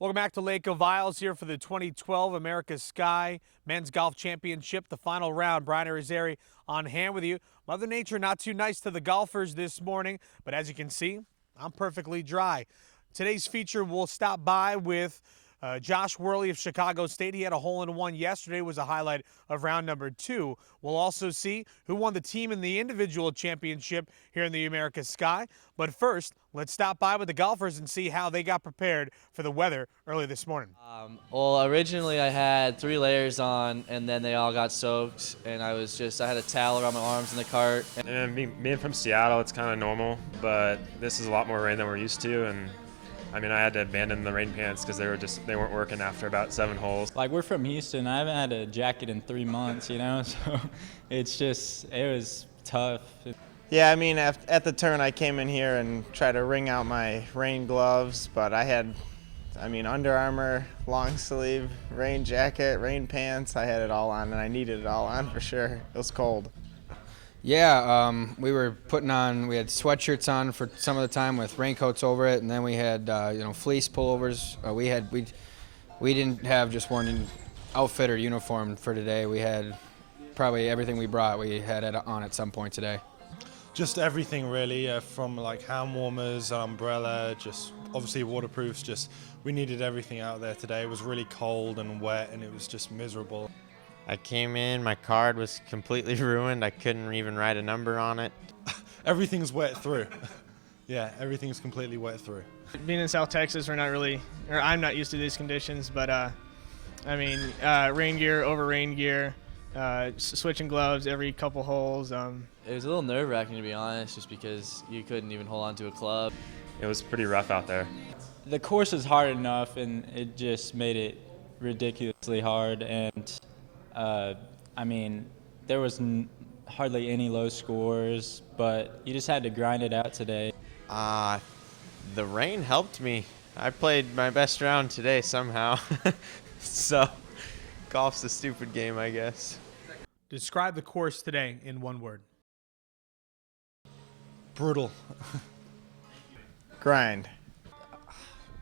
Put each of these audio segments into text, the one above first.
Welcome back to Lake of Isles here for the 2012 America's Sky Men's Golf Championship, the final round. Brian Irizarry on hand with you. Mother Nature not too nice to the golfers this morning, but as you can see, I'm perfectly dry. Today's feature will stop by with Josh Worley of Chicago State. He had a hole-in-one yesterday, was a highlight of round number 2. We'll also see who won the team in the individual championship here in the America's Sky. But first, let's stop by with the golfers and see how they got prepared for the weather early this morning. Well, originally I had 3 layers on, and then they all got soaked, and I had a towel around my arms in the cart. And being from Seattle, it's kind of normal, but this is a lot more rain than we're used to, and I mean, I had to abandon the rain pants because they weren't working after about 7 holes. Like, we're from Houston. I haven't had a jacket in 3 months, you know, so it was tough. Yeah, I mean, at the turn I came in here and tried to wring out my rain gloves, but I had, Under Armour, long sleeve, rain jacket, rain pants. I had it all on, and I needed it all on for sure. It was cold. Yeah, we had sweatshirts on for some of the time with raincoats over it, and then we had fleece pullovers. We didn't have just one outfit or uniform for today. We had probably everything we brought. We had it on at some point today. Just everything really, from like hand warmers, umbrella, just obviously waterproofs. Just we needed everything out there today. It was really cold and wet, and it was just miserable. I came in, my card was completely ruined. I couldn't even write a number on it. Everything's wet through. Yeah, everything's completely wet through. Being in South Texas, I'm not used to these conditions, but rain gear over rain gear, switching gloves every couple holes. It was a little nerve-wracking, to be honest, just because you couldn't even hold on to a club. It was pretty rough out there. The course is hard enough, and it just made it ridiculously hard, and there was hardly any low scores, but you just had to grind it out today. The rain helped me. I played my best round today somehow. So, golf's a stupid game, I guess. Describe the course today in one word. Brutal. Grind.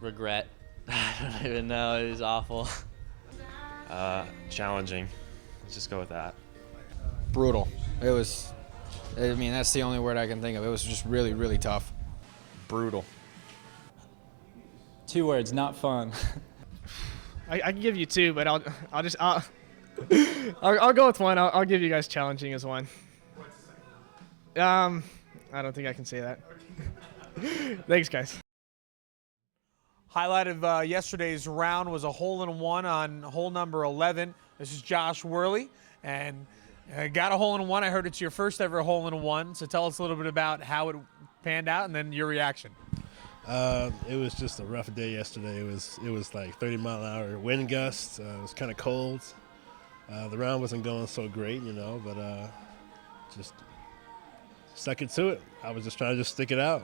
Regret. I don't even know. It was awful. Challenging. Let's just go with that. Brutal. That's the only word I can think of. It was just really, really tough. Brutal. 2 words, not fun. I can give you 2, but I'll go with 1. I'll give you guys challenging as 1. I don't think I can say that. Thanks, guys. Highlight of yesterday's round was a hole-in-one on hole number 11. This is Josh Worley, and got a hole-in-one. I heard it's your first ever hole-in-one, so tell us a little bit about how it panned out and then your reaction. It was just a rough day yesterday. It was like 30-mile-an-hour wind gusts. It was kind of cold. The round wasn't going so great, but just stuck it to it. I was just trying to just stick it out.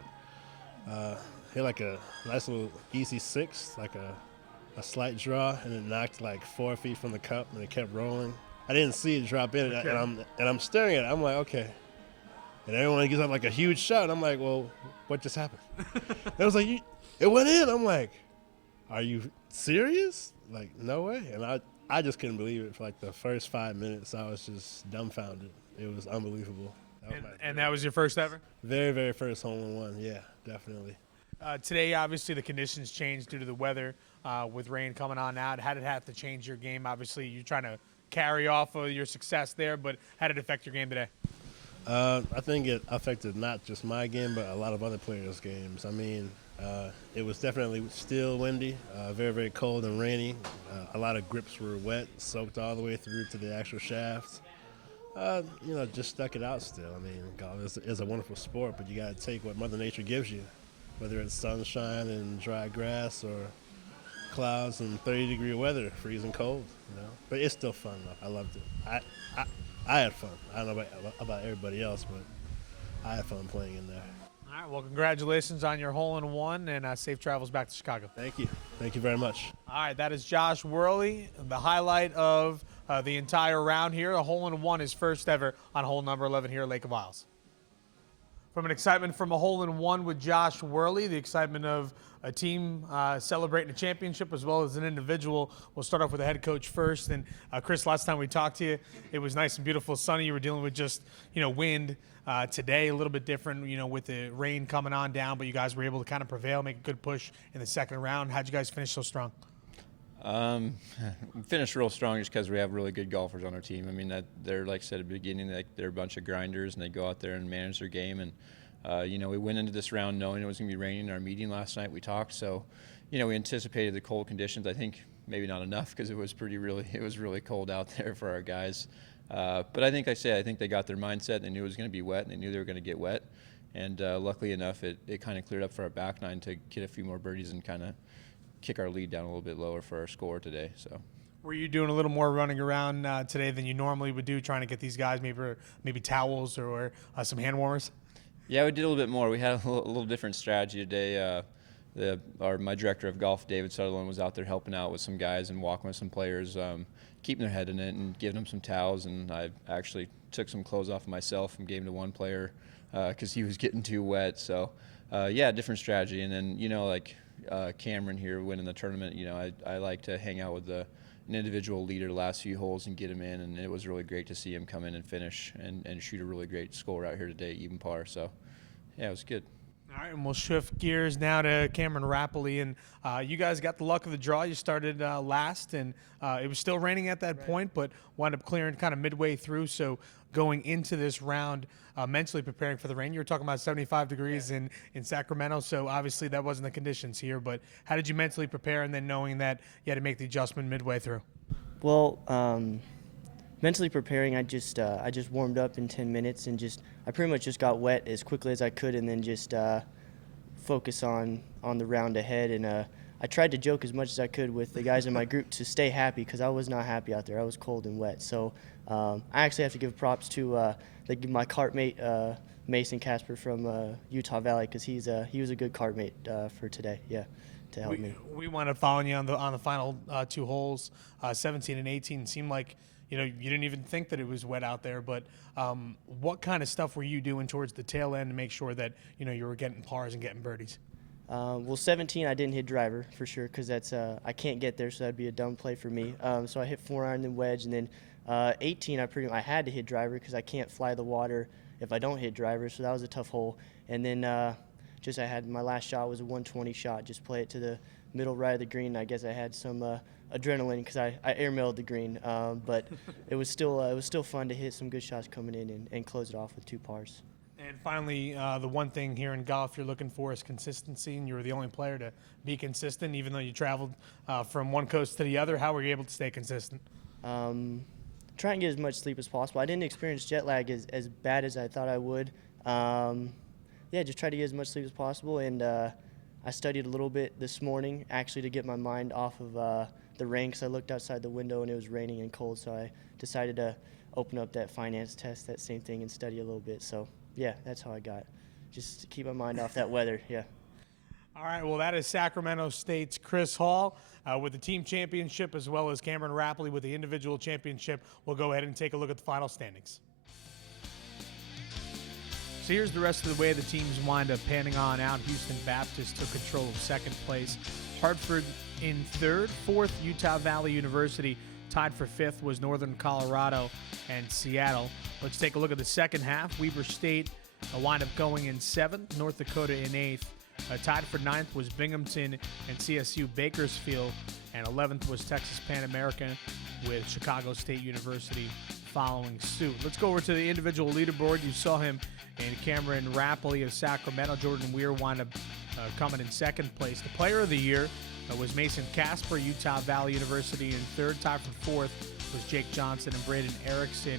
Hit like a nice little easy 6, like a slight draw, and it knocked like 4 feet from the cup, and it kept rolling. I didn't see it drop in, okay. and I'm staring at it. I'm like, okay. And everyone gives up like a huge shot. And I'm like, well, what just happened? It was like, it went in. I'm like, are you serious? Like, no way. And I just couldn't believe it for like the first 5 minutes. I was just dumbfounded. It was unbelievable. That was your first ever? Very, very first hole-in-one. Yeah, definitely. Today, obviously, the conditions changed due to the weather with rain coming on out. How did it have to change your game? Obviously, you're trying to carry off of your success there, but how did it affect your game today? I think it affected not just my game, but a lot of other players' games. It was definitely still windy, very, very cold and rainy. A lot of grips were wet, soaked all the way through to the actual shafts. Just stuck it out still. Golf is a wonderful sport, but you got to take what Mother Nature gives you, whether it's sunshine and dry grass or clouds and 30-degree weather, freezing cold. But it's still fun though. I loved it. I had fun. I don't know about everybody else, but I had fun playing in there. All right, well, congratulations on your hole-in-one, and safe travels back to Chicago. Thank you. Thank you very much. All right, that is Josh Worley, the highlight of the entire round here. A hole-in-one, his first ever on hole number 11 here at Lake of Isles. From an excitement from a hole-in-one with Josh Worley, the excitement of a team celebrating a championship as well as an individual. We'll start off with the head coach first. And Chris, last time we talked to you, it was nice and beautiful, sunny. You were dealing with just, wind. Today, a little bit different, with the rain coming on down, but you guys were able to kind of prevail, make a good push in the second round. How'd you guys finish so strong? We finished real strong just because we have really good golfers on our team. I mean, they're, like I said at the beginning, they're a bunch of grinders, and they go out there and manage their game. And we went into this round knowing it was going to be raining. In our meeting last night, we talked, so we anticipated the cold conditions. I think maybe not enough because it was really cold out there for our guys. But I think they got their mindset. They knew it was going to be wet, and they knew they were going to get wet. And luckily enough, it kind of cleared up for our back nine to get a few more birdies and kind of kick our lead down a little bit lower for our score today. So, were you doing a little more running around today than you normally would do, trying to get these guys maybe towels or some hand warmers? Yeah, we did a little bit more. We had a little different strategy today. My director of golf, David Sutherland, was out there helping out with some guys and walking with some players, keeping their head in it and giving them some towels. And I actually took some clothes off of myself and gave them to one player because he was getting too wet. So, different strategy. And then, Cameron here winning the tournament, I like to hang out with an individual leader the last few holes and get him in, and it was really great to see him come in and finish and shoot a really great score out here today, even par. So, yeah, it was good. All right, and we'll shift gears now to Cameron Rappleye, and you guys got the luck of the draw. You started last, and it was still raining at that point, but wound up clearing kind of midway through. So going into this round, mentally preparing for the rain, you were talking about 75 degrees in Sacramento, so obviously that wasn't the conditions here. But how did you mentally prepare, and then knowing that you had to make the adjustment midway through? Well, mentally preparing, I just warmed up in 10 minutes and I pretty much just got wet as quickly as I could, and then just focus on the round ahead. And I tried to joke as much as I could with the guys in my group to stay happy, because I was not happy out there. I was cold and wet. So I actually have to give props to my cartmate Mason Casper from Utah Valley, because he was a good cartmate for today. Yeah. To help me. We wound up following you on the final two holes, 17 and 18. Seemed like you didn't even think that it was wet out there. But what kind of stuff were you doing towards the tail end to make sure that you were getting pars and getting birdies? Well, 17 I didn't hit driver for sure, because that's I can't get there, so that'd be a dumb play for me. So I hit 4-iron and wedge, and then 18 I had to hit driver because I can't fly the water if I don't hit driver. So that was a tough hole. And then I had my last shot was a 120 shot. Just play it to the middle right of the green. I guess I had some adrenaline because I airmailed the green, but it was still fun to hit some good shots coming in and close it off with 2 pars. And finally, the one thing here in golf you're looking for is consistency, and you were the only player to be consistent, even though you traveled from one coast to the other. How were you able to stay consistent? Try and get as much sleep as possible. I didn't experience jet lag as bad as I thought I would. Just try to get as much sleep as possible, and I studied a little bit this morning actually to get my mind off of the rain, because I looked outside the window and it was raining and cold, so I decided to open up that finance test, that same thing, and study a little bit. So yeah, that's how I got. Just to keep my mind off that weather. Yeah. All right, well, that is Sacramento State's Chris Hall with the team championship, as well as Cameron Rappleye with the individual championship. We'll go ahead and take a look at the final standings. So here's the rest of the way the teams wind up panning on out. Houston Baptist took control of second place. Hartford in third. Fourth, Utah Valley University. Tied for fifth was Northern Colorado and Seattle. Let's take a look at the second half. Weber State wind up going in seventh. North Dakota in eighth. Tied for ninth was Binghamton and CSU Bakersfield. And 11th was Texas Pan American with Chicago State University following suit. Let's go over to the individual leaderboard. You saw him in Cameron Rappleye of Sacramento. Jordan Weir wound up coming in second place. The player of the year was Mason Casper, Utah Valley University in third. Tied for fourth was Jake Johnson and Braden Erickson.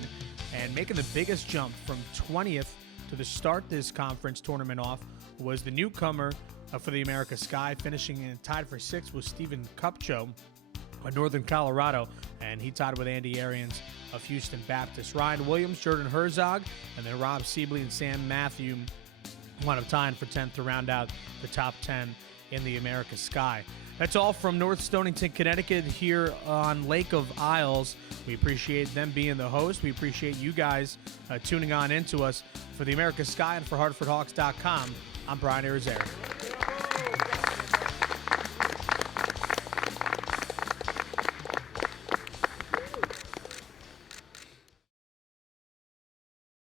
And making the biggest jump from 20th to the start this conference tournament off was the newcomer for the America Sky. Finishing in tied for sixth was Stephen Kupcho of Northern Colorado, and he tied with Andy Arians of Houston Baptist. Ryan Williams, Jordan Herzog, and then Rob Sibley and Sam Matthew wound up tying for 10th to round out the top 10 in the America Sky. That's all from North Stonington, Connecticut, here on Lake of Isles. We appreciate them being the host. We appreciate you guys tuning on into us. For the America Sky and for HartfordHawks.com, I'm Brian Irizarry.